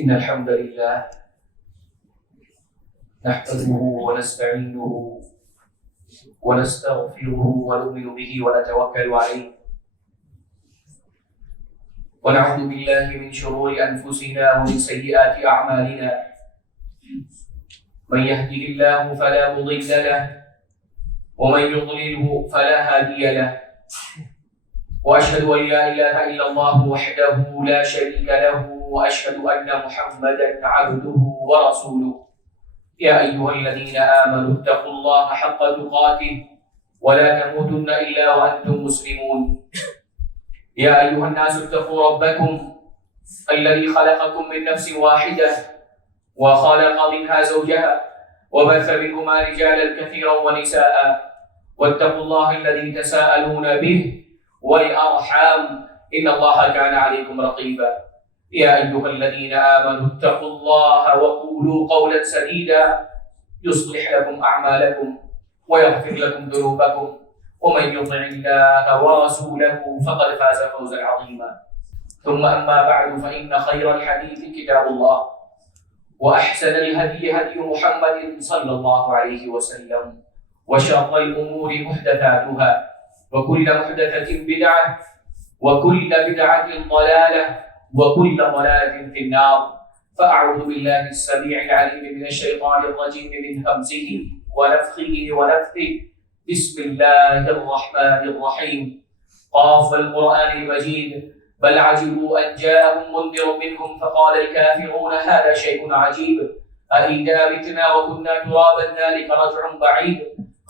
إن الحمد لله نحمده ونستعينه ونستغفره ونؤمن به ونتوكل عليه ونعوذ بالله من شرور أنفسنا ومن سيئات أعمالنا من يهده الله فلا مضل له ومن يضلله فلا هادي له وأشهد أن لا إله إلا الله وحده لا شريك له وأشهد أن محمدا عبده ورسوله يا أيها الذين آمنوا اتقوا الله حق تقاته ولا تموتن إلا وأنتم مسلمون يا أيها الناس اتقوا ربكم الذي خلقكم من نفس واحدة وخلق منها زوجها وبث منهما رجالا كثيرا ونساء واتقوا الله الذي تساءلون به والأرحام إن الله كان عليكم رقيبا يا أيها الذين آمنوا اتقوا الله وقولوا قولا سديدا يصلح لكم أعمالكم ويغفر لكم ذنوبكم ومن يطع الله ورسوله فقد فاز فوزا عظيما ثم أما بعد فإن خير الحديث كتاب الله وأحسن الهدي هدي محمد صلى الله عليه وسلم وشر الأمور محدثاتها وكل محدثة بدعة وكل بدعة ضلالة وكل ضلالة في النار فأعوذ بالله السميع العليم من الشيطان الرجيم من همزه ونفخه ونفثه بسم الله الرحمن الرحيم قاف القرآن المجيد بل عجبوا أن جاءهم منذر منهم فقال الكافرون هذا شيء عجيب أإذا متنا وكنا ترابا ذلك رجع بعيد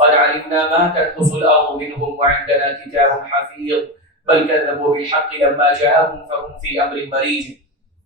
قد علمنا ما تنقص الأرض منهم وعندنا كتاب حفيظ بل كذبوا بالحق لما جاءهم فهم في أمر مريج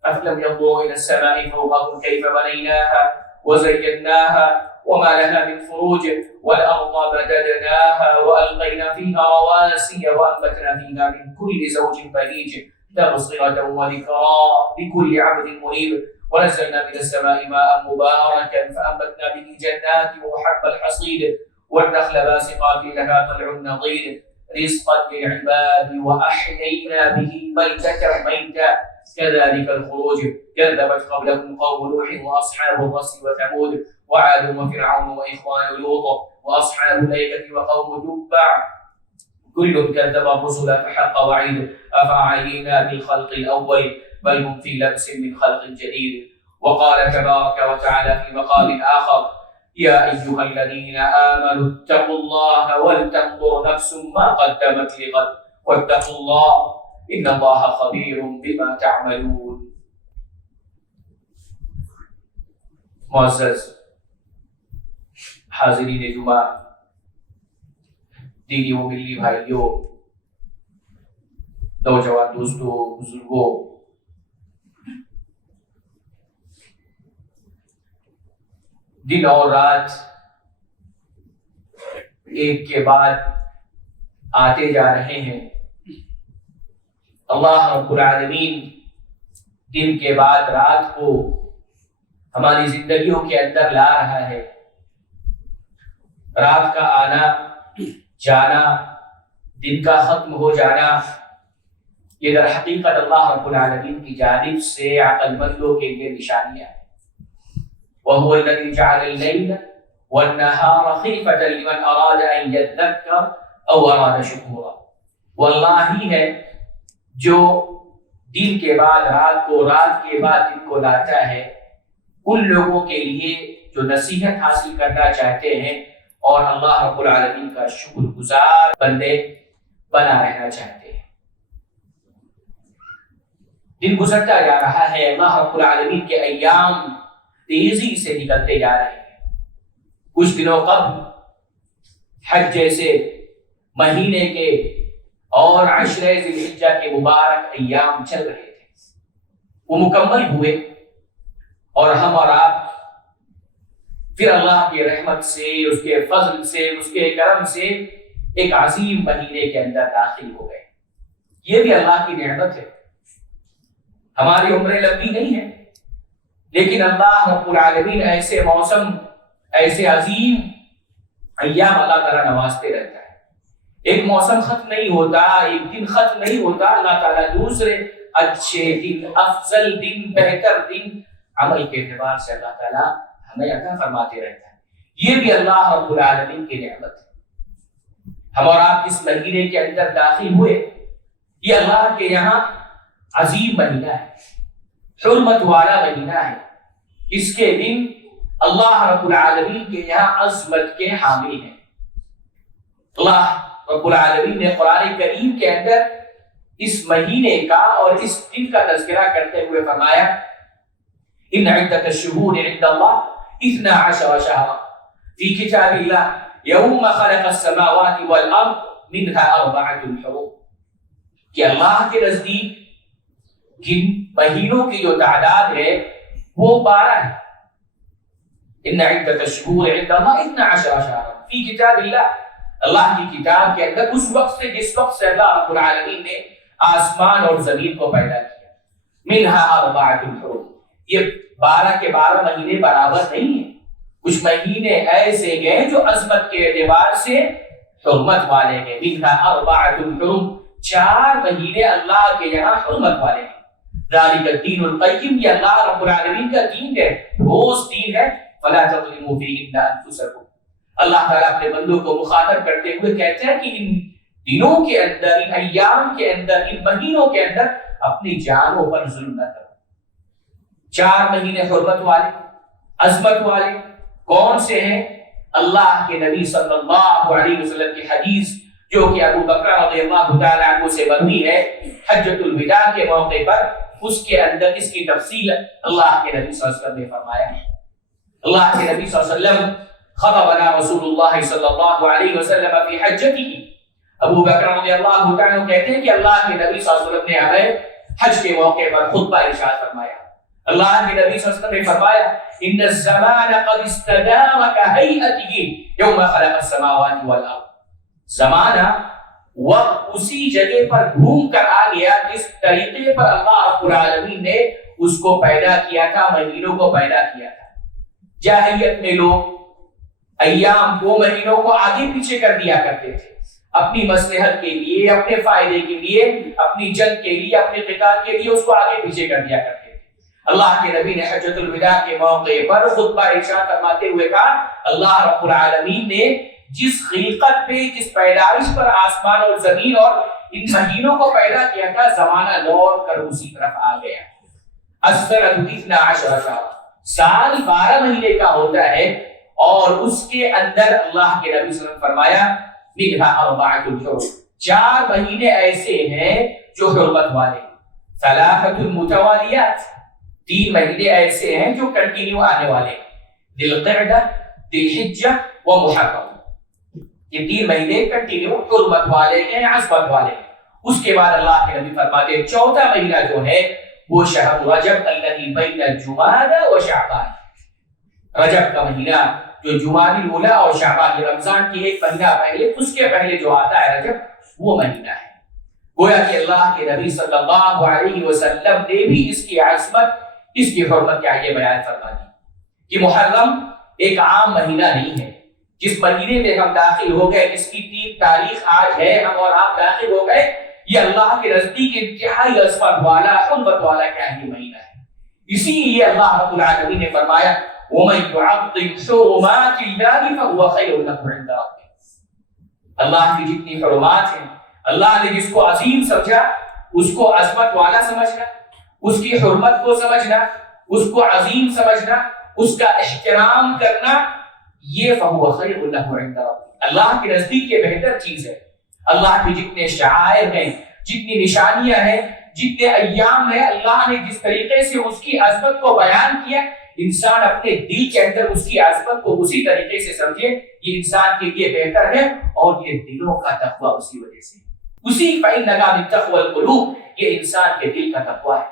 أفلم ينظروا إلى السماء فوقهم كيف بنيناها وزيناها وما لها من فروج والأرض مددناها وألقينا فيها رواسي وأنبتنا فيها من كل زوج بهيج تبصرة وذكرى لكل عبد منيب ونزلنا من السماء ماء مباركا فأنبتنا به جنات وحب الحصيد والنخل باسقات لها طلع نضيد رزقا للعباد وأحيينا به بلدة ميتا كذلك الخروج كذبت قبلهم قوم نوح وأصحاب الرس وثمود وعاد وفرعون وإخوان لوط وأصحاب الأيكة وقوم تبع كل كذب الرسل فحق وعيد أفعينا بالخلق الأول بل هم في لبس من خلق جديد وقال تبارك وتعالى في مقام آخر يا أيها الذين آمنوا اتقوا الله ولتنظر نفس ما قدمت لغد واتقوا الله إن الله خبير بما تعملون. معزز حاضرین جمعہ، دینی و ملی بھائیوں، نوجوان دوستوں، بزرگوں، دن اور رات ایک کے بعد آتے جا رہے ہیں۔ اللہ رب العالمین دن کے بعد رات کو ہماری زندگیوں کے اندر لا رہا ہے۔ رات کا آنا جانا، دن کا ختم ہو جانا، یہ در حقیقت اللہ رب العالمین کی جانب سے عقل مندوں کے لیے نشانیاں ہیں۔ وهو الذي جعل الليل والنهار خلفة لمن أراد أن يذكر أو أراد شكورا۔ وہ اللہ ہی ہے جو دن کے بعد رات کو، رات کے بعد دن کو لاتا ہے ان لوگوں کے لیے جو نصیحت حاصل کرنا چاہتے ہیں اور اللہ رب العالمین کا شکر گزار بندے بنا رہنا چاہتے ہیں۔ دن گزرتا جا رہا ہے، اللہ رب العالمین کے ایام تیزی سے نکلتے جا رہے ہیں۔ کچھ دنوں قبل حج جیسے مہینے کے اور عشرہ ذی الحجہ کے مبارک ایام چل رہے تھے، وہ مکمل ہوئے اور ہم اور آپ پھر اللہ کی رحمت سے، اس کے فضل سے، اس کے کرم سے ایک عظیم مہینے کے اندر داخل ہو گئے۔ یہ بھی اللہ کی نعمت ہے۔ ہماری عمریں لمبی نہیں ہیں، لیکن اللہ رب العالمین ایسے موسم، ایسے عظیم ایام اللہ تعالیٰ نوازتے رہتا ہے۔ ایک موسم ختم نہیں ہوتا، ایک دن ختم نہیں ہوتا، اللہ تعالیٰ دوسرے اچھے دن، افضل دن، بہتر دن عمل کے اعتبار سے اللہ تعالیٰ ہمیں عطا فرماتے رہتا ہے. یہ بھی اللہ رب العالمین کی نعمت ہے. ہم اور آپ جس مہینے کے اندر داخل ہوئے یہ اللہ کے یہاں عظیم مہینہ ہے, حرمت والا مہینہ ہے. اس کے دن اللہ رب العالمین کے یہاں عظمت کے حامل ہیں. اللہ رب العالمین نے قرآن کریم کے اندر اس مہینے کا اور اس دن کا تذکرہ کرتے ہوئے فرمایا ان عدت الشہور عند اللہ 12 شہرا فی کتاب اللہ یوم خلق السماوات والارض منها 4 حرم, کہ اللہ کے نزدیک جن مہینوں کی جو تعداد ہے وہ 12 ہے. ان عدت الشہور عند اللہ 12 شہرا فی کتاب اللہ, اللہ کی کتاب کے اندر اس وقت سے جس وقت سے اللہ رب العالمین نے آسمان اور زمین کو پیدا کیا, منها 4 حرم. یہ 12 کے 12 مہینے برابر نہیں ہیں. کچھ مہینے ایسے گئے جو عظمت کے اعتبار سے حرمت والے ہیں. منها 4 حرم, 4 مہینے اللہ کے یہاں حرمت والے ہیں. ذالک الدین القیم, یہ اللہ رب العالمین کا دین ہے, ٹھوس دین ہے. فلا تظلموا فیہن انفسکم, اللہ تعالیٰ اپنے بندوں کو مخاطب کرتے ہوئے کہتے ہیں کہ ان دنوں کے اندر, ان ایام کے اندر, ان مہینوں کے اندر اپنی جانوں پر ظلم نہ کرو. 4 مہینے حرمت والے, عظمت والے کون سے ہیں؟ اللہ کے نبی صلی اللہ علیہ وسلم کی حدیث جو کہ ابو بکر رضی اللہ تعالیٰ عنہ سے مروی ہے حجۃ الوداع کے موقع پر, اس کے اندر اس کی تفصیل اللہ کے نبی صلی اللہ علیہ وسلم نے فرمایا ہے. اللہ کے نبی صلی اللہ علیہ وسلم خطبنا رسول اللہ صلی اللہ علیہ وسلم فی حجتہ, ابو بکر رضی اللہ تعالیٰ عنہ کہتے ہیں کہ اللہ کے نبی صلی اللہ علیہ وسلم نے ہمیں حج کے موقع پر خطبہ ارشاد فرمایا. اللہ کے نبی صلی اللہ علیہ وسلم نے فرمایا ان الزمان قد استدار كهيئته يوم خلق السماوات والارض, زمانہ وقت اسی جگہ پر گھوم کر آ گیا جس طریقے پر اللہ رب العالمین نے اس کو پیدا کیا تھا, مہینوں کو پیدا کیا تھا. جاہلیت میں لوگ ایام کو, مہینوں کو آگے پیچھے کر دیا کرتے تھے اپنی مصلحت کے لیے, اپنے فائدے کے لیے, اپنی جنگ کے لیے, اپنے قتال کے لیے اس کو آگے پیچھے کر دیا کرتے تھے. اللہ کے نبی نے حجۃ الوداع کے موقع پر خطبہ ارشاد فرماتے ہوئے کہا اللہ رب العالمین نے جس خلقت پہ, جس پیدائش پر آسمان اور زمین اور ان مہینوں کو پیدا کیا تھا, زمانہ لوٹ کر اسی طرف آ گیا. السنۃ 12 شہرا, سال 12 مہینے کا ہوتا ہے اور اس کے اندر اللہ کے نبی صلی اللہ علیہ وسلم فرمایا منها 4 حرم, 4 مہینے ایسے ہیں جو حرمت والے. 3 متوالیات, 3 مہینے ایسے ہیں جو کنٹینیو آنے والے ہیں. ذی القعدہ, ذی الحجہ و محرم, یہ 3 مہینے کنٹینیو حرمت والے ہیں, عظمت والے ہیں. اس کے بعد اللہ کے نبی فرماتے ہیں چوتھا مہینہ جو ہے وہ شہر رجب الذی بین الجمادی و شعبان, رجب کا مہینہ جو جمادی الاولی اور شعبان, یہ رمضان کی ایک مہینہ پہلے, اس کے پہلے جو آتا ہے رجب, وہ مہینہ ہے. گویا کہ اللہ کے نبی صلی اللہ علیہ وسلم نے بھی اس کی عظمت, اس کی حرمت کیا یہ بیان فرما دی کہ محرم ایک عام مہینہ نہیں ہے. جس مہینے میں ہم داخل ہو گئے, جس کی 3 تاریخ آج ہے, ہم اور آپ داخل ہو گئے, یہ اللہ کے نزدیک انتہائی عظمت والا, حرمت والا کیا یہ مہینہ ہے. اسی لیے اللہ رب العالمین نے فرمایا وَمَن يُعَظِّمْ حُرُمَاتِ اللَّهِ فَهُوَ خَيْرٌ لَهُ عِندَ رَبِّهِ. اللہ کی جتنی حرمات ہیں, اللہ نے جس کو عظیم سمجھا اس کو عظمت والا سمجھنا, اس کی حرمت کو سمجھنا, اس کو عظیم سمجھنا, اس کا احترام کرنا, یہ فَهُوَ خَيْرٌ لَهُ عِندَ رَبِّهِ, اللہ کے نزدیک یہ بہتر چیز ہے. اللہ کے جتنے شعائر ہیں, جتنی نشانیاں ہیں, جتنے ایام ہیں, اللہ نے جس طریقے سے اس کی عظمت کو بیان کیا, انسان اپنے دل کے اندر اس کی عظمت کو اسی طریقے سے سمجھے, یہ انسان کے لیے بہتر ہے. اور یہ دلوں کا تقویٰ اسی وجہ سے, اسی فَإِنَّمَا مِنْ الْقُلُوبِ, یہ انسان کے دل کا تقویٰ ہے.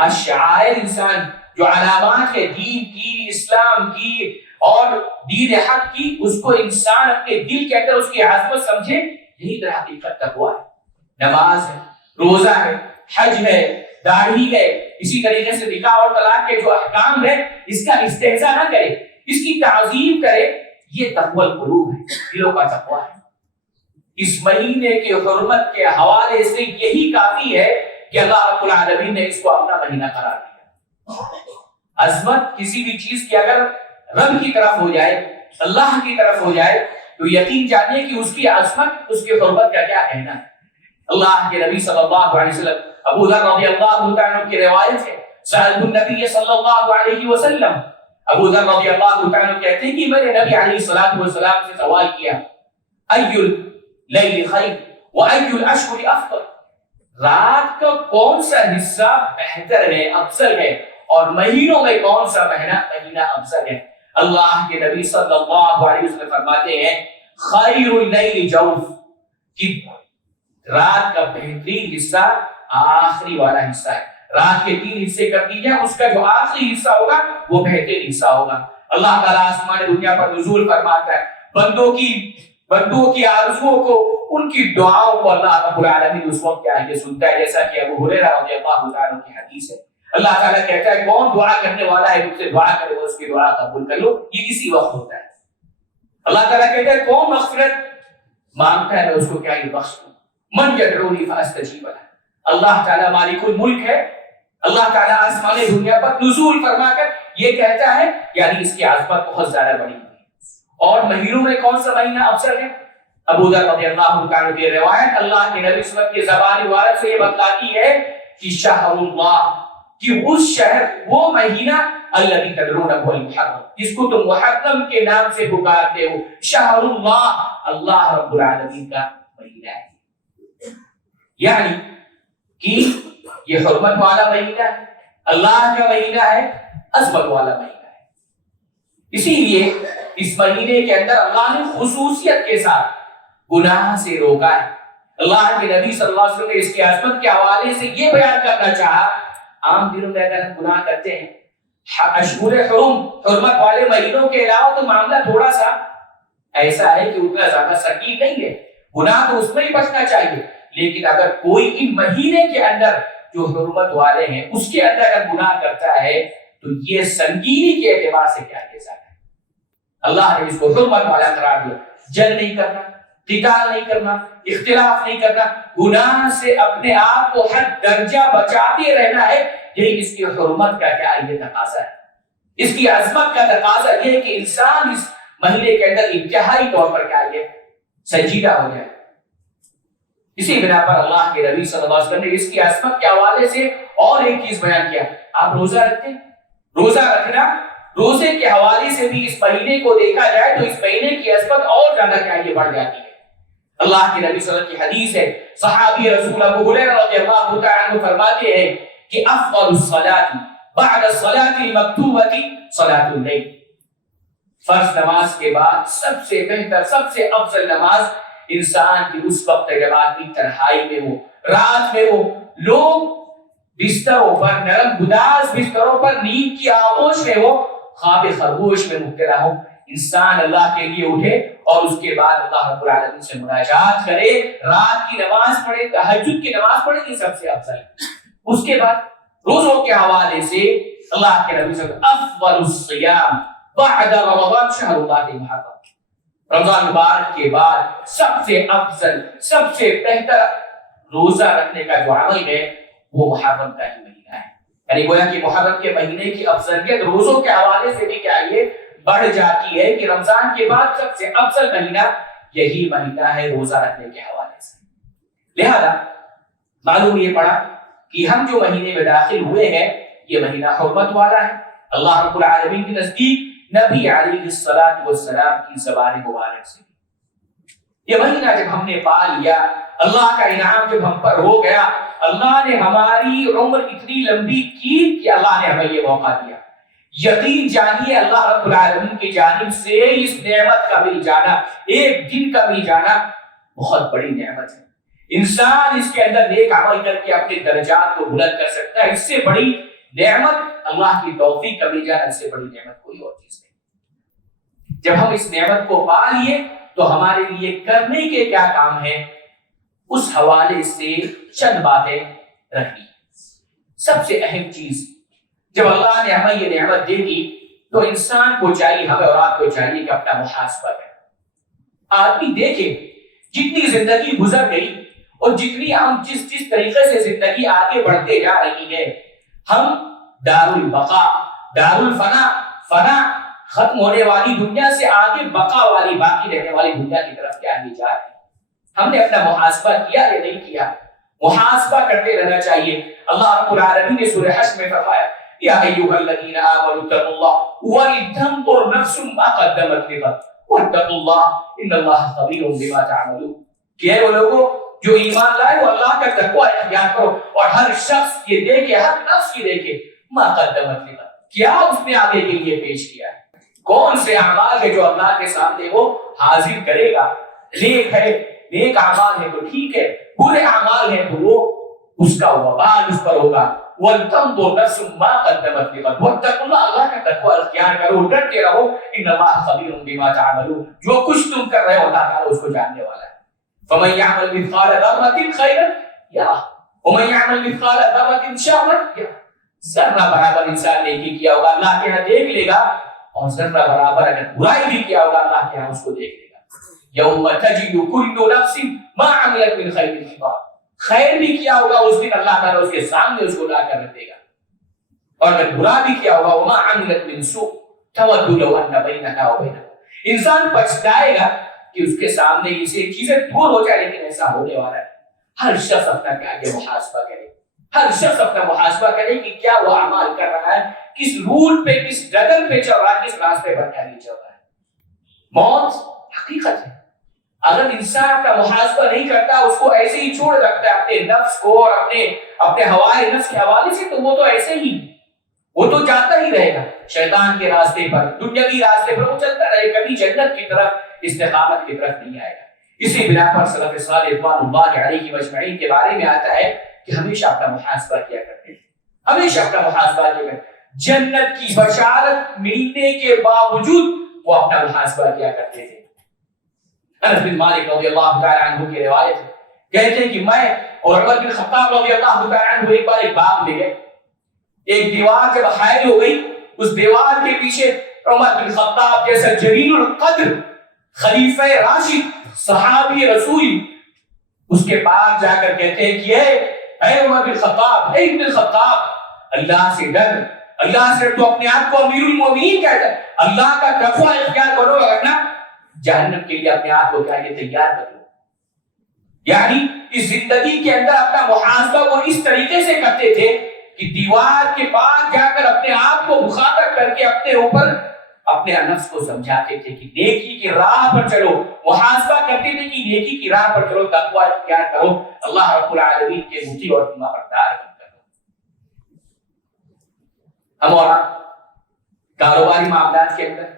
آج شعائر, انسان جو علامات ہے دین کی, اسلام کی اور دین حق کی, اس کو انسان اپنے دل کے اندر اس کی عظمت سمجھے, یہی طرح حقیقت تقویٰ ہے. نماز ہے, روزہ ہے, حج ہے, داڑھی ہے, اسی طریقے سے نکاح اور طلاق کے جو احکام ہے اس کا استحضاء نہ کرے, اس کی تعظیم کرے, یہ تقویٰ القلوب ہے, دلوں کا تقویٰ ہے. اس مہینے کی حرمت کے حوالے سے یہی کافی ہے کہ اللہ رب العالمین نے اس کو اپنا مہینہ قرار دیا. عظمت کسی بھی چیز کی اگر رب کی طرف ہو جائے، اللہ کی طرف ہو جائے، تو یقین جانیے کہ اس کی عظمت، اس کی حرمت کا کیا کہنا ہے۔ اللہ کے نبی صلی اللہ علیہ وسلم، ابو ذر رضی اللہ تعالیٰ عنہ کی روایت ہے، سألت النبی صلی اللہ علیہ وسلم، ابو ذر رضی اللہ تعالیٰ عنہ کہتے ہیں کہ میں نے نبی علیہ الصلوۃ والسلام سے سوال کیا، ای اللیل خیر و ای الاشہر افضل، رات کا کون سا حصہ بہتر ہے، افضل ہے، اور مہینوں میں کون سا مہینہ افضل ہے۔ اللہ کے نبی صلی اللہ علیہ وسلم فرماتے ہیں خیر اللیل جوف، کہ رات کا بہترین حصہ آخری والا حصہ ہے۔ رات کے 3 حصے کر دیجئے، اس کا جو آخری حصہ ہوگا وہ بہترین حصہ ہوگا۔ اللہ تعالیٰ آسمان دنیا پر نزول فرماتا ہے، بندوں کی آرزوؤں کو، ان کی دعاؤں کو اللہ رب العالمین اس وقت کیا ہے سنتا ہے، جیسا کہ ابو ہریرہ رضی اللہ عنہ کی حدیث ہے۔ اللہ تعالیٰ کہتا ہے کون دعا کرنے والا ہے، مجھ سے دعا کرے، وہ اس کی دعا قبول کر لو، یہ اسی وقت ہوتا ہے۔ اللہ تعالیٰ کہتا ہے کون مغفرت مانگتا ہے، میں اس کو کیا ہی بخش دوں، من یدعونی فاستجیب لہ۔ اللہ تعالیٰ مالک الملک ہے، اللہ تعالیٰ آسمان دنیا پر نزول فرما کر یہ کہتا ہے، یعنی اس کی عظمت بہت زیادہ بڑی ہے۔ اور مہینوں میں کون سا مہینہ افضل ہے؟ ابو ذر رضی اللہ عنہ کی روایت اللہ کے نبی صلی اللہ علیہ وسلم کی زبان مبارک سے یہ بتلاتی ہے کہ شہر اللہ، کہ اس شہر، وہ مہینہ الذی تدعونہ المحرم، جس کو تم محرم کے نام سے پکارتے ہو، شہر اللہ، اللہ رب العالمین کا مہینہ ہے، یعنی کہ یہ حرمت والا مہینہ ہے، اللہ کا مہینہ ہے، عظمت والا مہینہ ہے۔ اسی لیے اس مہینے کے اندر اللہ نے خصوصیت کے ساتھ گناہ سے روکا ہے۔ اللہ کے نبی صلی اللہ علیہ وسلم نے اس کی عظمت کے حوالے سے یہ بیان کرنا چاہا، عام دنوں میں اگر ہم گناہ کرتے ہیں، اشہر حرم، حرمت والے مہینوں کے علاوہ تو معاملہ تھوڑا سا ایسا ہے کہ اتنا زیادہ سنگین نہیں ہے، گناہ تو اس میں ہی بچنا چاہیے، لیکن اگر کوئی ان مہینے کے اندر جو حرمت والے ہیں اس کے اندر اگر گناہ کرتا ہے تو یہ سنگینی کے اعتبار سے کیا کیسا ہے، اللہ نے اس کو حرمت والا قرار دیا۔ جنگ نہیں کرنا، قتال نہیں کرنا، اختلاف نہیں کرنا، گناہ سے اپنے آپ کو ہر درجہ بچاتے رہنا ہے، یہی اس کی حرمت کا کیا یہ تقاضا ہے۔ اس کی عظمت کا تقاضا یہ ہے کہ انسان اس مہینے کے اندر انتہائی طور پر کیا یہ سنجیدہ ہو جائے۔ اسی بنا پر اللہ کے نبی صلی اللہ علیہ وسلم نے اس کی عظمت کے حوالے سے اور ایک چیز بیان کیا، آپ روزہ رکھتے ہیں، روزہ رکھنا، روزے کے حوالے سے بھی اس مہینے کو دیکھا جائے تو اس مہینے کی عظمت اور زیادہ کیا یہ بڑھ جاتی ہے۔ اللہ کے نبی صلی اللہ علیہ وسلم کی حدیث ہے، صحابی رسول ابو ہریرہ رضی اللہ تعالیٰ عنہ فرماتے ہیں کہ افضل الصلاۃ بعد الصلاۃ المکتوبۃ صلاۃ اللیل، فرض نماز کے بعد سب سے بہتر، سب سے افضل نماز انسان کی اس وقت جب آدمی تنہائی میں ہو، رات میں ہو، لوگ بستروں پر، نرم گداز بستروں پر نیند کی آغوش میں ہو، خواب خرگوش میں مبتلا ہو، انسان اللہ کے لیے اٹھے اور اس کے بعد اللہ رب العالمین سے مناجات کرے، رات کی نماز پڑھے، تہجد کی نماز پڑھے، یہ سب سے افضل ہے۔ اس کے بعد روزوں کے حوالے سے اللہ کے نبی صلی اللہ علیہ وسلم افضل الصیام بعد رمضان شہر اللہ المحرم، رمضان مبارک کے بعد سب سے افضل، سب سے بہتر روزہ رکھنے کا جو عمل ہے وہ محرم کا ہی مہینہ ہے۔ یعنی گویا کہ محرم کے مہینے کی افضلیت روزوں کے حوالے سے بھی کیا یہ بڑھ جاتی ہے کہ رمضان کے بعد سب سے افضل مہینہ یہی مہینہ ہے روزہ رکھنے کے حوالے سے۔ لہذا معلوم یہ پڑا کہ ہم جو مہینے میں داخل ہوئے ہیں یہ مہینہ حرمت والا ہے، اللہ رب العالمین کے نزدیک، نبی علیہ الصلوۃ والسلام کی زبان مبارک سے۔ یہ مہینہ جب ہم نے پا لیا، اللہ کا انعام جب ہم پر ہو گیا، اللہ نے ہماری عمر اتنی لمبی کی کہ اللہ نے ہمیں یہ موقع دیا۔ یقین جانیے اللہ رب العالمین کی جانب سے اس نعمت کا مل جانا، ایک دن کا مل جانا بہت بڑی نعمت ہے۔ انسان اس کے اندر نیک عمل کر کے اپنے درجات کو بلند کر سکتا ہے، اس سے بڑی نعمت اللہ کی توفیق کا مل جانا، اس سے بڑی نعمت کوئی اور چیز نہیں۔ جب ہم اس نعمت کو پا لیے تو ہمارے لیے کرنے کے کیا کام ہے، اس حوالے سے چند باتیں رکھنی۔ سب سے اہم چیز، جب اللہ نے ہمیں یہ نعمت دے دی تو انسان کو چاہیے، ہمیں اور آپ کو چاہیے کہ اپنا محاسبہ کریں۔ آدمی دیکھے جتنی زندگی گزر گئی اور جتنی ہم جس طریقے سے زندگی آگے بڑھتے جا رہی ہے، ہم دار البقاء، دار الفنا، فنا ختم ہونے والی دنیا سے آگے بقا والی باقی رہنے والی دنیا کی طرف کیا آگے جا رہے ہیں. ہم نے اپنا محاسبہ کیا یا نہیں کیا؟ محاسبہ کرتے رہنا چاہیے. اللہ رب العالمین نے سورہ حشر میں فرمایا یا ایھا الذین آمنوا اتقوا اللہ ولتنظر نفس ما قدمت لغد واتقوا اللہ ان اللہ خبیر بما تعملون. کہ وہ لوگوں جو ایمان لائے وہ اللہ کا تقوی اختیار کرو اور ہر شخص یہ دیکھے، ہر نفس یہ دیکھے ما قدمت لغد، کیا اس نے آگے کے لیے پیش کیا ہے، کون سے اعمال ہے جو اللہ کے سامنے وہ حاضر کرے گا. نیک ہے، نیک اعمال ہے تو ٹھیک ہے، برے اعمال ہیں تو وہ اس کا وبال اس پر ہوگا. وَلْتَنظُرْ نَفْسٌ مَا قَدَّمَتْ لِغَدٍ وَاتَّقُوا اللَّهَ، اللہ کا تقوی اختیار کرو، ڈرتے رہو. ان اللہ خبیر بما تعملون، جو کچھ تم کر رہے ہو اللہ تعالیٰ اس کو جاننے والا ہے. فَمَن يَعْمَلْ مِثْقَالَ ذَرَّةٍ خَيْرًا يَرَهُ وَمَن يَعْمَلْ مِثْقَالَ ذَرَّةٍ شَرًّا يَرَهُ. ذرہ برابر انسان نیکی کیا ہوگا اللہ کے یہاں دیکھ لے گا، اور ذرہ برابر اگر برائی بھی کیا ہوگا اللہ کے یہاں اس کو دیکھ لے گا. یوم تجد کل نفس ما عملت من خیر محضرا، خیر بھی کیا ہوگا اس دن اللہ تعالیٰ اس کے سامنے اس کو لا کر رکھ دے گا، اور اگر برا بھی کیا ہوگا وما عملت من سوء تود لو ان بینها وبینه، انسان پچھتائے گا کہ اس کے سامنے یہ چیزیں دور ہو جائے، لیکن ایسا ہونے والا ہے. ہر شخص اپنا آگے محاسبہ کرے، ہر شخص اپنا محاسبہ کرے کہ کیا وہ اعمال کر رہا ہے، کس روٹ پہ، کس ڈگر پہ چل رہا ہے، کس راستے پر چل رہا ہے. موت حقیقت ہے. اگر انسان اپنا محاسبہ نہیں کرتا، اس کو ایسے ہی چھوڑ رکھتا ہے اپنے نفس کو اور اپنے ہوائے نفس کے حوالے سے، تو وہ تو ایسے ہی، وہ تو جاتا ہی رہے گا شیطان کے راستے پر، دنیاوی راستے پر وہ چلتا رہے، کبھی جنت کی طرف، استقامت کی طرف نہیں آئے گا. اسی بنا پر سلف صالح رضوان اللہ علیہ اجمعین کے بارے میں آتا ہے کہ ہمیشہ اپنا محاسبہ کیا کرتے ہیں، ہمیشہ اپنا محاسبہ کیا کرتے ہیں. جنت کی بشارت ملنے کے باوجود وہ اپنا محاسبہ کیا کرتے تھے. انس بن مالک رضی اللہ تعالی عنہ کی روایت ہے، کہتے ہیں کہ میں اور عمر بن خطاب رضی اللہ تعالی عنہ ایک بار ایک باغ میں گئے. ایک دیوار جب حائل ہو گئی، اس دیوار کے پیچھے عمر بن خطاب جیسا جلیل القدر خلیفہ راشد صحابی رسول اس کے پاس جا کر کہتے ہیں کہ اے عمر بن خطاب، اے ابن خطاب، اللہ سے ڈر، اللہ سے تو اپنے آپ کو امیر المومنین کہتا ہے، اللہ کا تقوی اختیار کرو، ورنہ جہنم کے لیے اپنے آپ کو کیا یہ تیار کر لو. یعنی اس زندگی کے اندر اپنا محاسبہ وہ اس طریقے سے کرتے تھے کہ دیوار کے پاس جا کر اپنے آپ کو مخاطب کر کے اپنے اوپر اپنے نفس کو سمجھاتے تھے کہ نیکی کی راہ پر چلو، محاسبہ کرتے تھے کہ نیکی کی راہ پر چلو، تقوی اختیار کرو، اللہ رب العالمین کے مطیع اور فرمانبردار بنو. ہم اور کاروباری معاملات کے اندر،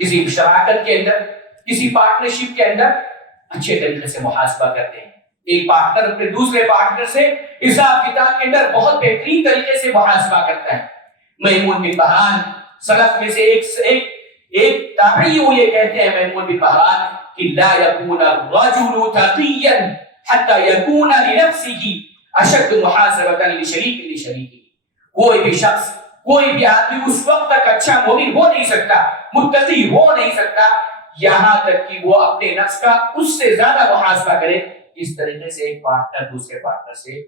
کسی شراکت کے اندر، کسی پارٹنرشپ کے اندر اچھے طریقے سے محاسبہ کرتے ہیں. ایک پارٹنر اپنے دوسرے پارٹنر سے حساب کتاب کے اندر بہت بہترین طریقے سے محاسبہ کرتا ہے. میمون بن بہران سلف میں سے ایک تابعی وہ یہ کہتے ہیں، میمون بن بہران، کہ لا يكون الرجل تقيا حتى يكون لنفسه اشد محاسبة لشريكه. کوئی بھی شخص، کوئی بھی آدمی اس وقت تک اچھا مومن ہو نہیں سکتا، متقی ہو نہیں سکتا، یہاں تک کہ وہ اپنے نفس کا اس سے زیادہ محاسبہ کرے. اس طریقے سے ایک پارٹنر دوسرے پارٹنر سے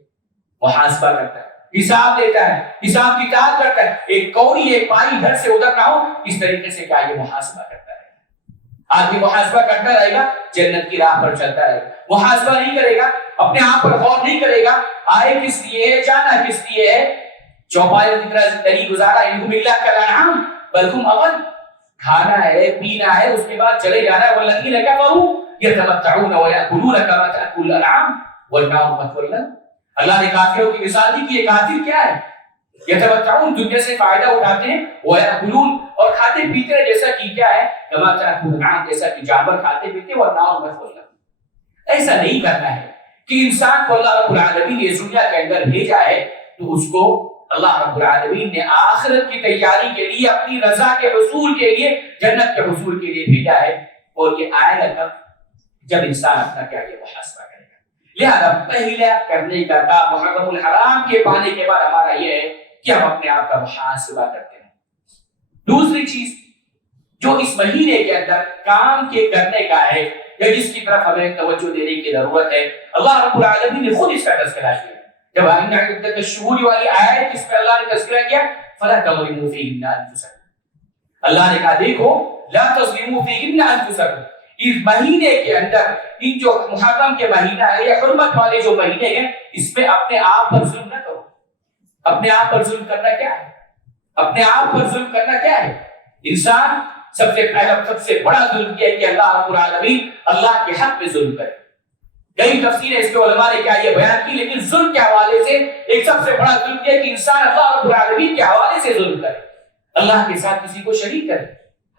محاسبہ کرتا ہے، حساب لیتا ہے، حساب کتاب کرتا ہے. ایک کوڑی ایک پانی ادھر سے ادھر نہ ہو، اس طریقے سے کیا یہ محاسبہ کرتا ہے. آدمی محاسبہ کرتا رہے گا، جنت کی راہ پر چلتا رہے گا. محاسبہ نہیں کرے گا، اپنے آپ پر غور نہیں کرے گا، آئے کس لیے ہے، جانا کس لیے ہے، چوپائے کی طرح زندگی گزارا، انہم اللہ کالانعام بل ہم اضل، کھانا ہے، پینا ہے، اس کے بعد چلے جانا ہے. والذین کفروا یتمتعون ویأکلون کما تأکل الانعام والنار مثوی لهم. اللہ نے کافروں کی مثال دی کہ یہ کافر کیا ہے، یتمتعون دنیا سے فائدہ اٹھاتے ہیں، ویأکلون اور کھاتے پیتے ہیں جیسا کہ کیا ہے، کما تأکل الانعام جیسا کہ جانور کھاتے پیتے ہیں، والنار مثوی لهم. ایسا نہیں کرنا ہے کہ انسان کو اللہ رب العالمین نے دنیا کے اندر بھیجا ہے تو اس کو اللہ رب العالمین نے آخرت کی تیاری کے لیے، اپنی رضا کے حصول کے لیے، جنت کے حصول کے لیے بھیجا ہے. اور یہ آئے گا کب؟ جب انسان اپنا کیا یہ محاسبہ کرے گا. لہذا پہلا کرنے کا کام محرم الحرام کے پانے کے بعد ہمارا یہ ہے کہ ہم اپنے آپ کا محاسبہ کرتے ہیں. دوسری چیز جو اس مہینے کے اندر کام کے کرنے کا ہے یا جس کی طرف ہمیں توجہ دینے کی ضرورت ہے، اللہ رب العالمین نے خود اس کا تذکرہ کیا. جب عدت الشہور والی آیت جس میں اللہ نے تذکرہ کیا فلا تظلموا فيهن انفسكم، اللہ نے کہا دیکھو لا تظلموا فيهن انفسكم، اس مہینے کے اندر ان جو محرم کے مہینہ ہے یا حرمت والے جو مہینے ہیں اس میں اپنے آپ پر ظلم نہ کرو۔ اپنے آپ پر ظلم کرنا کیا ہے؟ اپنے آپ پر ظلم کرنا کیا ہے؟ انسان سب سے پہلا سب سے بڑا ظلم کیا ہے کہ اللہ رب العالمین اللہ کے حق میں ظلم کرے۔ کئی تفسیریں اس کے علماء نے کیا یہ بیان کی، لیکن ظلم کے حوالے سے ایک سب سے بڑا ظلم یہ ہے کہ انسان اللہ رب العالمین کے حوالے سے ظلم کرے، اللہ کے ساتھ کسی کو شریک کرے،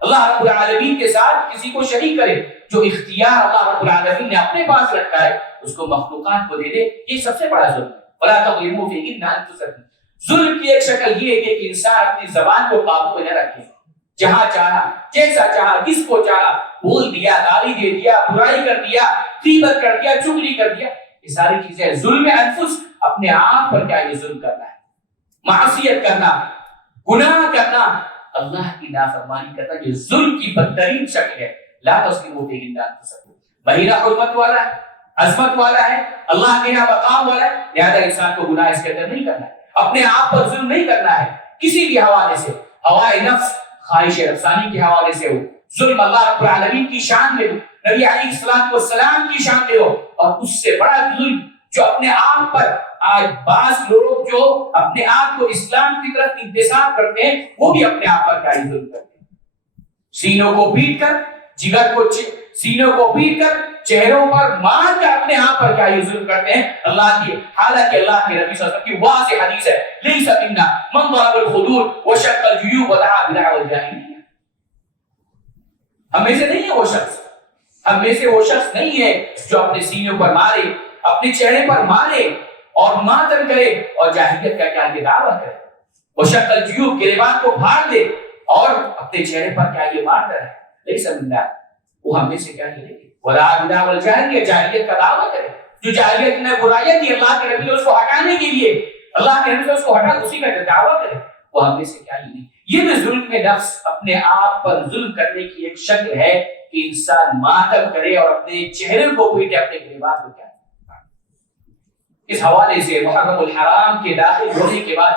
اللہ رب العالمین کے ساتھ کسی کو شریک کرے۔ جو اختیار اللہ رب العالمین نے اپنے پاس رکھا ہے اس کو مخلوقات کو دے دے، یہ سب سے بڑا ظلم ہے۔ وَلَا تَظْلِمُوا فِيهِنَّ أَنفُسَكُمْ، ظلم کی ایک شکل یہ ہے کہ انسان اپنی زبان کو قابو میں نہ رکھے، جہاں چاہا جیسا چاہا جس کو چاہا بول دیا، گالی دے دیا، برائی کر دیا، غیبت کر دیا، چغلی کر دیا، یہ ساری چیزیں ظلم انفس، اپنے آپ پر کیا یہ ظلم کرنا ہے، معصیت کرنا، گناہ کرنا، اللہ کی نافرمانی کرنا، یہ ظلم کی بدترین شکل ہے۔ لا تظلموا فيهن انفسكم، مہینہ حرمت والا ہے، عظمت والا ہے، اللہ کے یہاں مقام والا ہے، لہذا انسان کو گناہ اس کے اندر نہیں کرنا ہے، اپنے آپ پر ظلم نہیں کرنا ہے کسی بھی حوالے سے، ہوائے نفس، خواہش نفسانی کے حوالے سے ہو، ظلم اللہ رب العالمین کی شان میں ہو، نبی علیہ السلام کی شان میں ہو، اور اس سے بڑا ظلم جو اپنے آپ پر آج بعض لوگ جو اپنے آپ کو اسلام کی طرف انتساب کرتے ہیں وہ بھی اپنے آپ پر کیا ظلم کرتے ہیں، سینوں کو پیٹ کر، جگر کو سینوں کو پیٹ کر، چہروں پر مار کر اپنے آپ پر کیا یہ ظلم کرتے ہیں اللہ کی، حالانکہ اللہ کے نبی صلی اللہ علیہ وسلم کی واضح حدیث ہے لیس منا من ضرب الخدود وشق الجیوب ودعا بدعوى الجاہلیہ، ہم میں سے نہیں ہے وہ شخص، ہم میں سے وہ شخص نہیں ہے جو اپنے سینوں پر مارے، اپنے چہرے پر مارے اور ماتم کرے اور جاہلیت کا کیا یہ دعویٰ کرے، وشق الجیوب گریبان کو پھاڑ دے اور اپنے چہرے پر کیا یہ مارتا ہے، لیس منا، وہ ہم میں سے کیا یہ نہیں، ودعا بدعوى الجاہلیہ، جاہلیت کا دعویٰ کرے، جو جاہلیت نے برائیاں دی اللہ کے نبی نے اس کو ہٹانے کے لیے، اللہ کے نبی نے اس کو ہٹا اسی کا دعویٰ کرے، وہ ہم میں سے کیا ہی نہیں۔ یہ بھی ظلم میں نفس، اپنے آپ پر ظلم کرنے کی ایک شکل ہے کہ انسان ماتم کرے اور اپنے چہرے کو پیٹے، اپنے گریبان کو کیا۔ اس حوالے سے محرم الحرام کے داخل ہونے کے بعد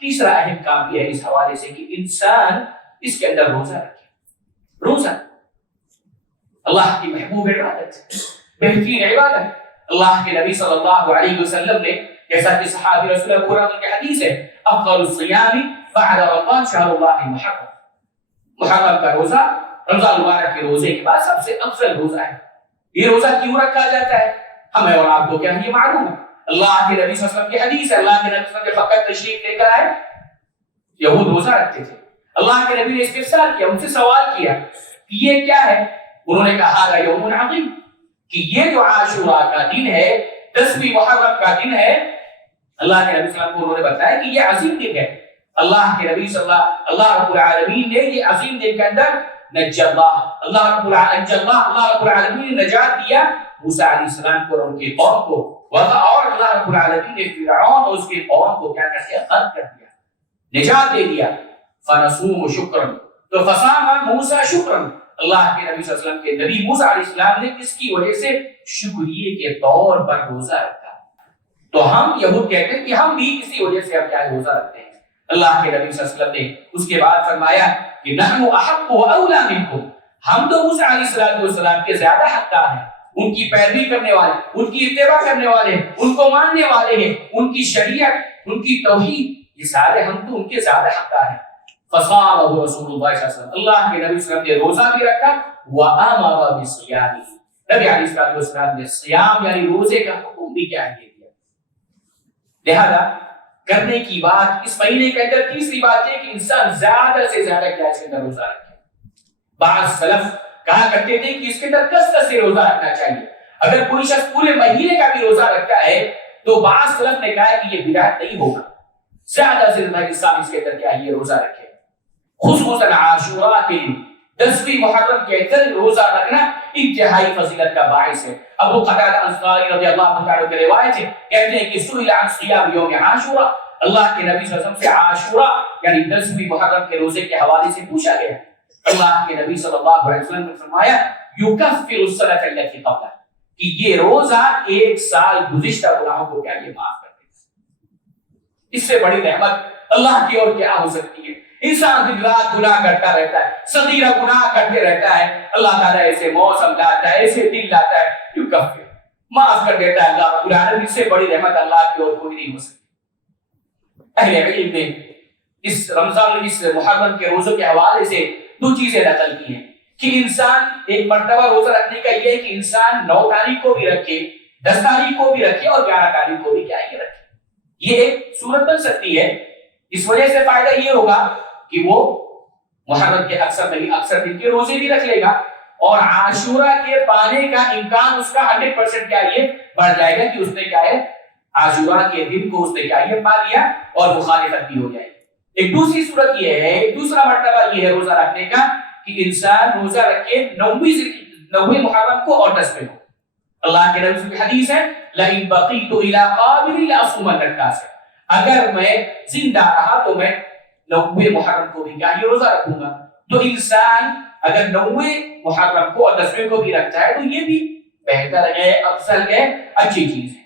تیسرا اہم کام یہ ہے اس حوالے سے کہ انسان اس کے اندر روزہ رکھے۔ روزہ اللہ کی محبوب عبادت، بہترین عبادت، اللہ کے نبی صلی اللہ علیہ وسلم نے جیسا کہ صحابی رسول اللہ قرآن کی حدیث ہے افضل الصیام بعد رمضان شہر اللہ المحرم، محرم کا روزہ رمضان مبارک کے روزے کے بعد سب سے افضل روزہ ہے۔ یہ روزہ کیوں رکھا جاتا ہے ہمیں اور آپ کو کیا یہ معلوم ہے، اللہ کے نبی صلی اللہ علیہ وسلم کی حدیث ہے، اللہ کے نبی صلی اللہ علیہ وسلم کے مکہ تشریف لے کر آئے، یہود روزہ رکھتے تھے، اللہ کے نبی نے استفسار کیا، ان سے سوال کیا کہ یہ کیا ہے، انہوں نے کہا ہذا یوم عظیم، کہ یہ جو عاشوراء کا دن ہے، 10ویں محرم کا دن ہے، اللہ کے نبی صلی اللہ علیہ وسلم کو انہوں نے بتایا کہ یہ عظیم دن ہے، اللہ کے نبی صلی اللہ رب العالمین نے یہ عظیم دن کے اندر اللہ رب العالمین نے نجات دیا موسیٰ علیہ السلام کو اور ان کی قوم کو، اور اللہ رب العالمین نے فرعون اور اس کی قوم کو کیا کر دیا، غرق کر دیا، نجات دے دیا۔ فنصوم شکرا، تو فصام موسیٰ شکرا، اللہ کے نبی صلی اللہ علیہ وسلم کے نبی موسیٰ علیہ السلام نے اس کی وجہ سے شکریہ کے طور پر روزہ رکھا۔ تو ہم یہود کہتے ہیں کہ ہم بھی اسی وجہ سے اب کیا روزہ رکھتے ہیں۔ اللہ کے نبی صلی اللہ علیہ وسلم نے اس کے بعد فرمایا کہ نحن احق و اولا منکم، ہم تو موسیٰ علیہ السلام کے زیادہ حقدار ہیں، ان کی پیروی کرنے والے، ان کی اتباع کرنے والے، ان کو ماننے والے ہیں، ان کی شریعت، ان کی توحید، یہ سارے ہم تو ان کے زیادہ حقدار ہیں۔ فصامہ رسول اللہ صلی اللہ علیہ وسلم، اللہ کے نبی صلی اللہ علیہ وسلم نے روزہ بھی رکھا، وَآمَرَ بِصِيَامِهِ، نبی علیہ السلام نے صیام یعنی روزے کا حکم بھی کیا دے دیا۔ لہذا کرنے کی بات اس مہینے کے اندر تیسری بات ہے کہ انسان زیادہ سے زیادہ کیا اس کے اندر روزہ رکھے۔ بعض سلف کہا کرتے تھے کہ اس کے اندر کثرت سے روزہ رکھنا چاہیے، اگر کوئی شخص پورے مہینے کا بھی روزہ رکھتا ہے تو بعض سلف نے کہا کہ یہ بدعت نہیں ہوگا، زیادہ سے زیادہ انسان اس کے اندر کیا یہ روزہ رکھے، خصوصاً عاشوراء کے 10ویں محرم کے دن روزہ رکھنا انتہائی فضیلت کا باعث ہے۔ ابو قتادہ انصاری رضی اللہ عنہ کی روایت ہے، کہتے ہیں کہ سئل عن صیام یوم عاشوراء، اللہ کے نبی صلی اللہ علیہ وسلم سے عاشوراء یعنی 10ویں محرم کے روزے کے حوالے سے پوچھا گیا، اللہ کے نبی صلی اللہ علیہ وسلم نے فرمایا یکفر السنۃ التي قبلہ، کہ یہ روزہ ایک سال گزشتہ گناہوں کو کیا یہ معاف کر دے۔ اس سے بڑی رحمت اللہ کی اور کیا ہو سکتی ہے؟ انسان دن رات گناہ کرتا رہتا ہے، صغیرہ گناہ کرتے رہتا ہے، اللہ تعالیٰ ایسے موسم لاتا ہے، ایسے دن لاتا ہے، کیوں کفر معاف کر دیتا ہے اللہ رب العالمین۔ اس سے بڑی رحمت اللہ کی اور کوئی نہیں ہو سکتی۔ اہل علم نے اس رمضان اس محرم کے روزوں کے حوالے سے دو چیزیں نقل کی ہیں کہ انسان ایک مرتبہ روزہ رکھنے کا یہ ہے کہ انسان 9 تاریخ کو بھی رکھے، 10 تاریخ کو بھی رکھے اور 11 تاریخ کو بھی کیا یہ رکھے۔ یہ ایک صورت بن سکتی ہے۔ اس وجہ سے فائدہ یہ ہوگا کہ وہ محرم کے اکثر دن کے روزے بھی رکھ لے گا اور عاشورہ کے پانے کا امکان اس کا 100% کیا یہ بڑھ جائے گا کہ اس نے کیا ہے عاشورہ کے دن کو اس نے کیا یہ پا لیا اور مخالفت بھی ہو جائے گی۔ ایک دوسری صورت یہ ہے، ایک دوسرا مرتبہ یہ ہے روزہ رکھنے کا کہ انسان روزہ رکھے 9 محرم کو اور 10 کو۔ اللہ کے نبی کی حدیث ہے لئن بقیت الی قابل لاصومن التاسع، اگر میں زندہ رہا تو میں 9 محرم کو بھی کیا یہ روزہ رکھوں گا۔ تو انسان اگر 9 محرم کو اور 10 کو بھی رکھتا ہے تو یہ بھی بہتر ہے، افضل ہے، اچھی چیز ہے۔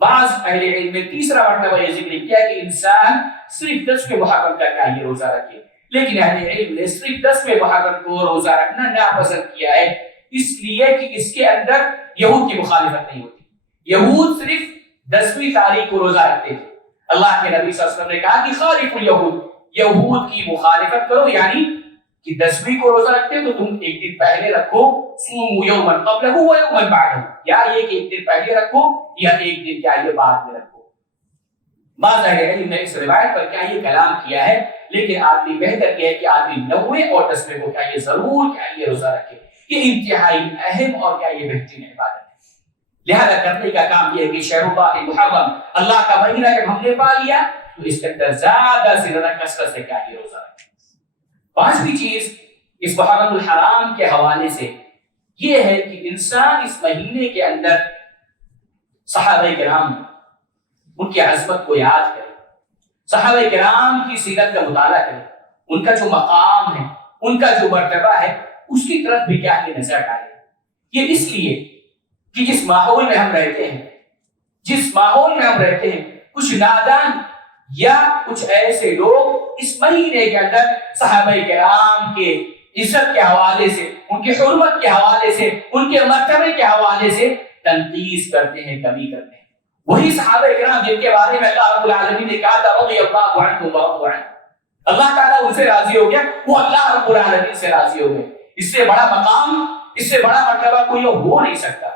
بعض اہل علم نے تیسرا مرتبہ یہ ذکر کیا کہ انسان صرف 10 محرم کا کیا یہ روزہ رکھے، لیکن اہل علم نے صرف 10 محرم کو روزہ رکھنا ناپسند کیا ہے، اس لیے کہ اس کے اندر یہود کی مخالفت نہیں ہوتی۔ یہود صرف 10 تاریخ کو روزہ رکھتے تھے۔ اللہ کے نبی صلی اللہ علیہ وسلم نے کہا کہ خالف الیہود، یہود کی مخالفت کرو، یعنی کہ 10 کو روزہ رکھتے تو تم ایک دن پہلے رکھو، صوموا یوما قبلہ و یوما بعدہ، یا یہ کہ ایک دن پہلے رکھو یا ایک دن کیا یہ بعد میں رکھو۔ بعض اہل علم نے اس روایت پر کیا یہ کلام کیا ہے، لیکن آدمی بہتر یہ ہے کہ آدمی 9 اور 10 کو کیا یہ ضرور کیا یہ روزہ رکھے۔ یہ انتہائی اہم اور کیا یہ بہترین عبادت ہے۔ لہذا کرنے کا کام یہ ہے کہ شہر اللہ محرم، اللہ کا مہینہ جب ہم نے پا لیا تو اس کے اندر زیادہ سے زیادہ کثرت سے کیا یہ روزہ رکھیں۔ پانچویں چیز اس محرم الحرام کے حوالے سے یہ ہے کہ انسان اس مہینے کے اندر صحابہ کرام ان کی عظمت کو یاد کرے، صحابہ کرام کی سیرت کا مطالعہ کرے، ان کا جو مقام ہے، ان کا جو مرتبہ ہے، اس کی طرف بھی کیا یہ نظر ڈالے۔ یہ اس لیے کہ جس ماحول میں ہم رہتے ہیں کچھ نادان یا کچھ ایسے لوگ اس مہینے کے اندر صحابہ کرام کے عزت کے حوالے سے، ان کی حرمت کے حوالے سے، ان کے مرتبے کے حوالے سے تنقیص کرتے ہیں، کمی کرتے ہیں۔ وہی صحابہ کرام جن کے بارے میں اللہ رب العالمین نے کہا تھا رضی اللہ عنہم ورضوا عنہ، اللہ تعالیٰ ان سے راضی ہو گیا، وہ اللہ رب العالمین سے راضی ہو گئے۔ اس سے بڑا مقام، اس سے بڑا مرتبہ کوئی ہو نہیں سکتا۔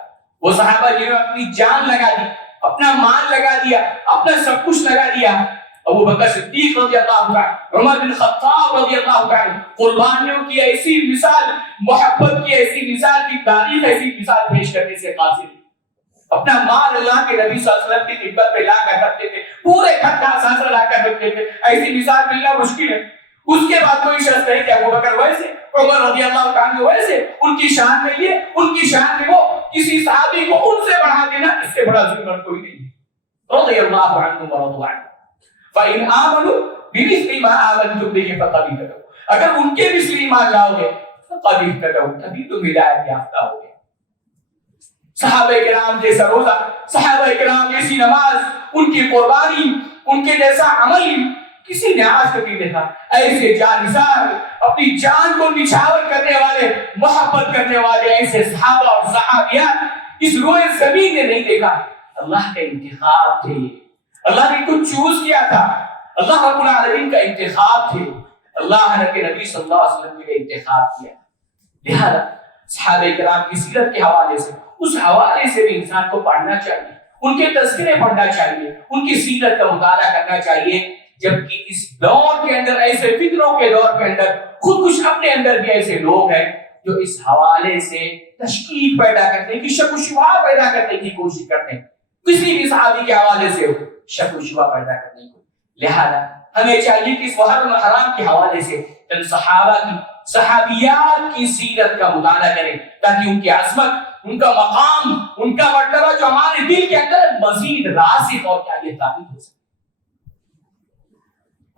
وہ صحابہ جنہوں نے اپنی جان لگا دی، اپنا مال لگا دیا، اپنا سب کچھ لگا دیا، ابو بکر صدیق رضی اللہ عنہ، عمر بن خطاب رضی اللہ عنہ، قربانیوں کی ایسی مثال، محبت کی ایسی مثال کی تاریخ ایسی مثال پیش کرنے سے قاصر، اپنا مال اللہ کے نبی صلی اللہ علیہ وسلم کی خدمت میں لا کر رکھتے تھے، پورے گھر کا اثاثہ لا کر رکھتے تھے۔ ایسی مثال ملنا مشکل ہے۔ اس کے بعد کوئی شخص نہیں کہ ابو بکر ویسے، عمر رضی اللہ عنہ ویسے، ان کی شان میں یہ، ان کی شان میں وہ، کسی صحابی کو ان سے بڑھا دینا اس سے بڑا ظلم اور کوئی نہیں ہے۔ رضی اللہ عنہ ورضوا عنہ فَإِنْ آمَنُوا بِمِثْلِ مَا آمَنْتُمْ بِهِ فَقَدِ اهْتَدَوْا، اگر ان کے مثل ایمان لاؤ گے فَقَدِ اهْتَدَوْا، تبھی تم ہدایت یافتہ ہوگے۔ صحابہ کرام جیسا روزہ، صحابہ کرام جیسی نماز، ان کی قربانی، ان کے جیسا عمل کسی نے آج تک نہیں دیکھا۔ ایسے جانثار، اپنی جان کو نچھاور کرنے والے، محبت کرنے والے ایسے صحابہ اور صحابیات اس روئے زمین نے نہیں دیکھا۔ اللہ کا انتخاب تھے، اللہ نے کچھ چوز کیا تھا، اللہ رب العالمین کا انتخاب تھے، اللہ کے نبی صلی اللہ علیہ وسلم کا انتخاب کیا۔ لہذا صحابہ کرام کی سیرت کے حوالے سے، اس حوالے سے بھی انسان کو پڑھنا چاہیے، ان کے تذکرے پڑھنا چاہیے، ان کی سیرت کا مطالعہ کرنا چاہیے، جبکہ اس دور کے اندر، ایسے فتنوں کے دور کے اندر، خود کچھ اپنے اندر بھی ایسے لوگ ہیں جو اس حوالے سے تشکیک پیدا کرنے کی، شک و شبہ پیدا کرنے کی کوشش کرتے ہیں، کسی بھی صحابی کے حوالے سے ہو شک و شبہ پیدا کرنے کی۔ لہذا ہمیں چاہیے کہ اس محرم حرام کے حوالے سے صحابہ کی، صحابیات کی سیرت کا مطالعہ کریں تاکہ ان کی عظمت، ان کا مقام، ان کا مرتبہ جو ہمارے دل کے اندر مزید راسخ اور کیا یہ ثابت ہو سکے۔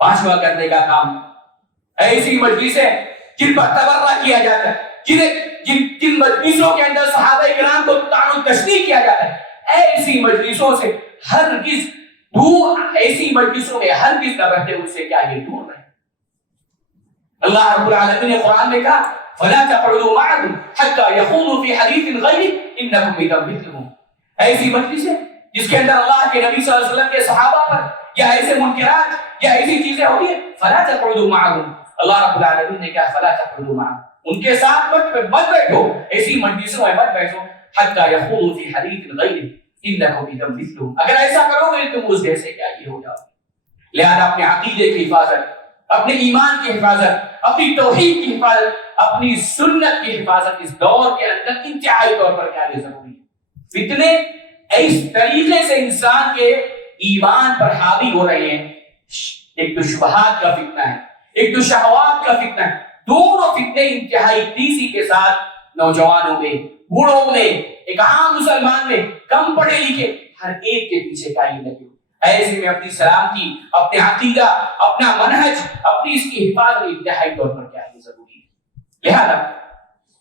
پانچواں کرنے کا کام ایسی مجلسیں جن پر تبرہ کیا جاتا ہے، جن مجلسوں کے اندر صحابہ کرام کو طعن و تشنیع کیا جاتا ہے، ایسی مجلسوں سے ہرگز دور ایسی مجلسوں میں ہر کس نہ رہتے اس سے کیا یہ دور رہے. اللہ رب العالمین نے قرآن میں کہا فلا تقعدوا معهم حتى يخوضوا في حديث غيره انكم اذا مثلهم. ایسی مجلس ہے جس کے اندر اللہ کے نبی صلی اللہ علیہ وسلم کے صحابہ پر یا ایسے منکرات یا ایسی چیزیں ہوتی ہیں. فلا تقعدوا معهم, اللہ رب العالمین نے کہا فلا تقعدوا معهم, ان کے ساتھ مت بیٹھو, ایسی مجلسوں میں مت بیٹھو. حتى يخوضوا في حديث غيره انکم اذا مثلهم, اگر ایسا کرو گے تم اس جیسے کیا یہ ہو جاؤ. لہذا اپنے عقیدے کی حفاظت, اپنے ایمان کی حفاظت, اپنی توحید کی حفاظت, اپنی سنت کی حفاظت اس دور کے اندر انتہائی طور پر کیا یہ ضروری ہے. فتنے اس طریقے سے انسان کے ایمان پر حاوی ہو رہے ہیں. ایک تو شبہات کا فتنہ ہے, ایک تو شہوات کا فتنہ ہے. دونوں فتنے انتہائی تیزی کے ساتھ نوجوانوں میں, بوڑھوں میں, ایک عام مسلمان میں, کم پڑھے لکھے, ہر ایک کے پیچھے کا ہی لگے. ایسے میں اپنی سلامتی, اپنے عقیدہ, اپنا منہج, اپنی اس کی حفاظت انتہائی طور پر کیا ہے ضروری ہے. لہذا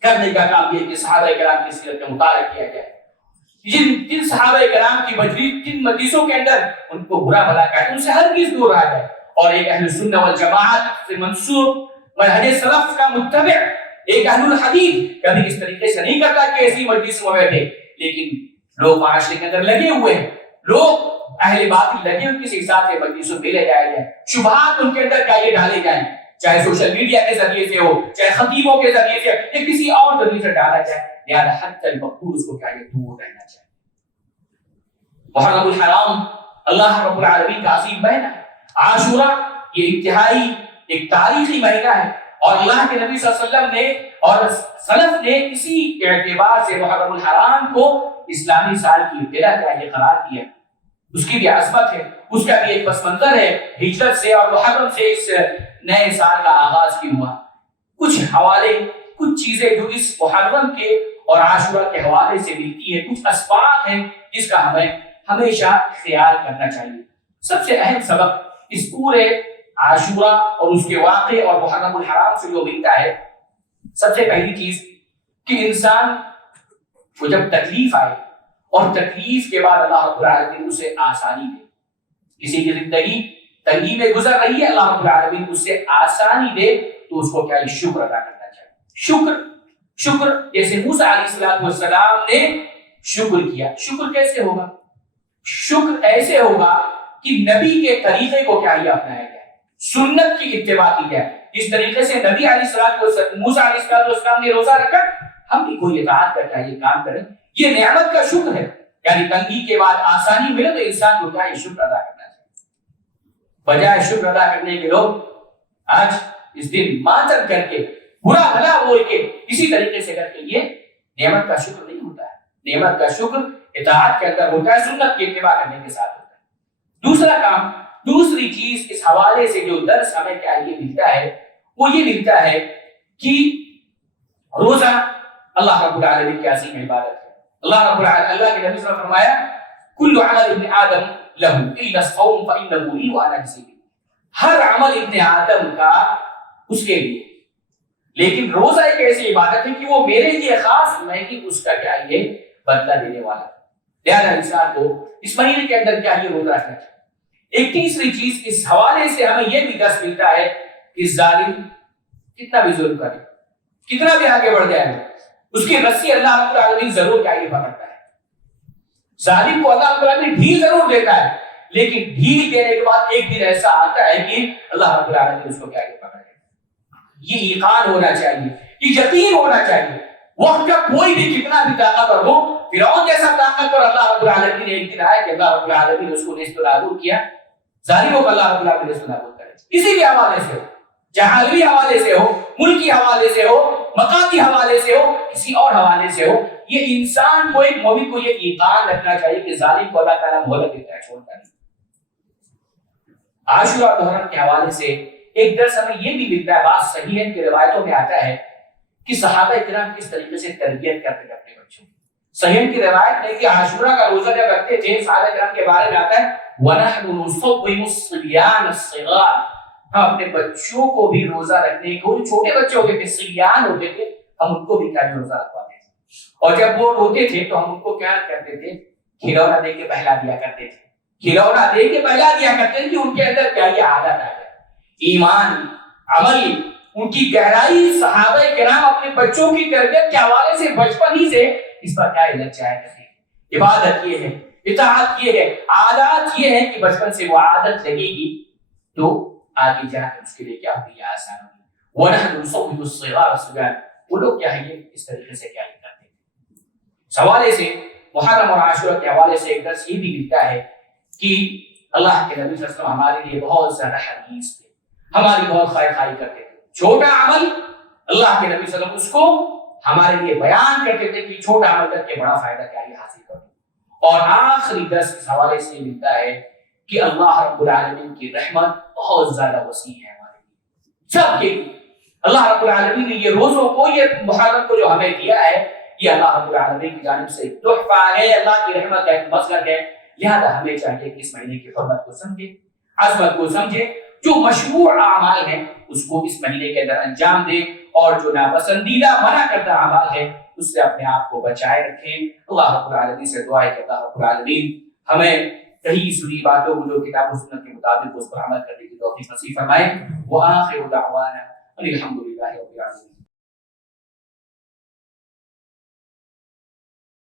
کرنے کا کام یہ کہ صحابہ کرام کی سیرت کا مطالعہ کیا جائے. جن صحابہ کرام کی مجلس, جن مجلسوں کے اندر ان کو برا بھلا کہتے ان سے ہر چیز دور رہا جائے. اور ایک اہل سنت والجماعت سے منسوب منہج سلف کا متبع ایک اہل الحدیث کبھی اس طریقے سے نہیں کرتا کہ ایسی مجلسوں میں بیٹھے. لیکن لوگ معاشرے کے اندر لگے ہوئے ہیں, لوگ اہل باطل لگے ہوئے کسی حساب سے مجلسوں میں لے جائے جائیں, شبہات ان کے اندر کیا یہ ڈالے جائیں, چاہے سوشل میڈیا کے ذریعے سے ہو, چاہے خطیبوں کے ذریعے سے یا کسی اور ذریعے سے ڈالا جائے. لہذا حتی المقدور اس کو کیا یہ دور رہنا چاہیے. محرم الحرام اللہ رب العالمین کا عظیم مہینہ ہے. عاشورہ یہ انتہائی ایک تاریخی مہینہ ہے, اور اللہ کے نبی صلی اللہ علیہ وسلم نے اور سلف نے اسی اعتبار سے محرم الحرام کو اسلامی سال کی ابتدا کا یہ قرار دیا. اس کی بھی عظمت ہے, اس کا بھی ایک پس منظر ہے. ہجرت سے اور محرم سے اس نئے سال کا آغاز کی ہوا. کچھ حوالے, کچھ چیزیں جو اس محرم کے اور عاشورہ کے حوالے سے ملتی ہے, کچھ اسباق ہیں جس کا ہمیں ہمیشہ خیال کرنا چاہیے. سب سے اہم سبق اس پورے عاشورہ اور اس کے واقعے اور محرم الحرام سے جو ملتا ہے, سب سے پہلی چیز کہ انسان کو جب تکلیف آئے اور تکلیف کے بعد اللہ رب العالمین اسے آسانی دے, کسی کی زندگی تنگی میں گزر رہی ہے, اللہ رب العالمین اسے آسانی دے تو اس کو کیا شکر ادا کرنا چاہیے. شکر جیسے موسیٰ علیہ السلام نے شکر کیا. شکر کیسے ہوگا؟ شکر ایسے ہوگا کہ نبی کے طریقے کو کیا یہ اپنایا جائے, سنت کی اتباع کی جائے. جس طریقے سے نبی موسیٰ علیہ السلام نے روزہ رکھا, ہم بھی کوئی اطاعت کا کیا یہ کام کریں. یہ نعمت کا شکر ہے, یعنی تنگی کے بعد آسانی ملے تو انسان کو کیا یہ شکر ادا کرنا چاہیے. بجائے شکر ادا کرنے کے لوگ آج اس دن ماتم کر کے, برا بھلا بول کے, اسی طریقے سے کر کے, یہ نعمت کا شکر نہیں ہوتا ہے. نعمت کا شکر اطاعت کے اندر ہوتا ہے, سنت کی اتباع کرنے کے ساتھ ہوتا ہے. دوسرا کام, دوسری چیز اس حوالے سے جو درس ہمیں کیا یہ ملتا ہے وہ یہ ملتا ہے کہ روزہ اللہ رب العالمین کی عظیم عبادت ہے. اللہ رب العالمین, اللہ کے نبی صلی اللہ علیہ وسلم فرمایا کل عمل ابن آدم له الا الصوم فانه لي وانا اجزي به. ہر عمل ابن آدم کا اس کے لیے, لیکن روزہ ایک ایسی عبادت ہے کہ وہ میرے لیے خاص, میں کہ اس کا کیا یہ بدلہ دینے والا. لہذا انسان کو اس مہینے کے اندر کیا یہ روزہ رکھنا چاہیے. ایک تیسری چیز اس حوالے سے ہمیں یہ بھی درس ملتا ہے کہ ظالم کتنا بھی ظلم کرے, کتنا بھی آگے بڑھ جائے, اس کی رسی اللہ رب العالمین ضرور کیا یہ پکڑتا ہے. ظالم کو اللہ رب العالمین ڈھیل ضرور دیتا ہے, لیکن ڈھیل دینے کے بعد ایک دن ایسا آتا ہے کہ اللہ رب العالمین اس کو کیا یہ پکڑے. یہ ایقان ہونا چاہیے, یہ یقین ہونا چاہیے. وقت کا کوئی بھی کتنا بھی طاقتور ہو, فرعون جیسا طاقتور اللہ رب العالمین نے ایک دن آیا کہ اللہ رب العالمین اس کو نیست و نابود کیا. ظالموں کو اللہ رب العالمین نیست و نابود کرے, کسی بھی حوالے سے ہو, جہالوی حوالے سے ہو, ملکی حوالے سے ہو, مقامی حوالے سے ہو, کسی اور حوالے سے ہو. یہ انسان کو, ایک مومن کو یہ ایقان رکھنا چاہیے کہ ظالم کو اللہ تعالیٰ مہلت دیتا ہے, چھوڑتا نہیں. عاشورہ اور محرم کے حوالے سے ایک درس ہمیں یہ بھی ملتا ہے, بات صحیح ہے کہ روایتوں میں آتا ہے کہ صحابہ کرام کس طریقے سے تربیت کرتے تھے اپنے بچوں. صحیح کی روایت ہے کہ عاشورہ کا روزہ جب رکھتے تھے, صحابہ کرام کے بارے میں آتا ہے وَنَحْنُ نُصَوِّمُ الصِّبْيَانَ الصِّغَارَ, ہم اپنے بچوں کو بھی روزہ رکھنے کو, چھوٹے بچے ہوتے تھے, صبیان ہوتے تھے, ہم ان کو بھی کیا روزہ رکھواتے تھے. اور جب وہ روتے تھے تو ہم ان کو کیا کرتے تھے, کھلونا دے کے بہلا دیا کرتے تھے. کھلونا دے کے بہلا دیا کرتے ہیں کہ ان کے اندر کیا یہ عادت آ جائے۔ ایمان، عمل، ان کی گہرائی صحابہ کرام اپنے بچوں کی تربیت کے حوالے سے بچپن ہی سے اس پر کیا لگ جایا کرتے ہیں۔ عبادت یہ ہے، اطاعت یہ ہے، عادات یہ ہے کہ بچپن سے وہ عادت لگے گی تو آگے جا کر اس کے لیے کیا ہوگی، آسان ہوگی۔ وَنَحْنُ نُصَوِّبُ الصِّغَارَ صِبْيَانًا، وہ لوگ کیا ہے یہ اس طریقے سے کیا کرتے ہیں۔ سوالے سے محرم اور عاشورہ کے حوالے سے ایک درس یہ بھی ملتا ہے کہ اللہ کے نبی صلی اللہ علیہ وسلم ہمارے لیے بہت زیادہ حدیث تھے، ہماری بہت خیر خواہی کرتے تھے۔ چھوٹا عمل اللہ کے نبی صلی اللہ علیہ وسلم اس کو ہمارے لیے بیان کرتے تھے کہ چھوٹا عمل کر کے بڑا فائدہ کیا یہ حاصل کرو۔ اور آخری درس اس حوالے سے ملتا ہے کہ اللہ رب العالمین کی رحمت بہت زیادہ وسیع ہے ہمارے لیے، سب کے لیے۔ اللہ رب العالمین نے یہ روزوں کو، یہ محرم کو جو ہمیں دیا ہے، یہ اللہ رب العالمین کی جانب سے تحفہ ہے، اللہ کی رحمت کا ایک مظہر ہے۔ لہذا ہمیں چاہیے کہ اس مہینے کی حرمت کو سمجھے، عظمت کو سمجھے، جو مشروع اعمال ہیں اس کو اس مہینے کے اندر انجام دے، اور جو ناپسندیدہ منع کردہ اعمال ہے اس سے اپنے آپ کو بچائے رکھیں۔ اللہ رب العالمین سے دعا ہے کہ اللہ رب العالمین ہمیں کہیں سنی باتوں کو جو کتاب و سنت کے مطابق اس پر عمل کرنے کی توفیق نصیب فرمائے۔ وآخر دعوانا الحمد للہ رب العالمین۔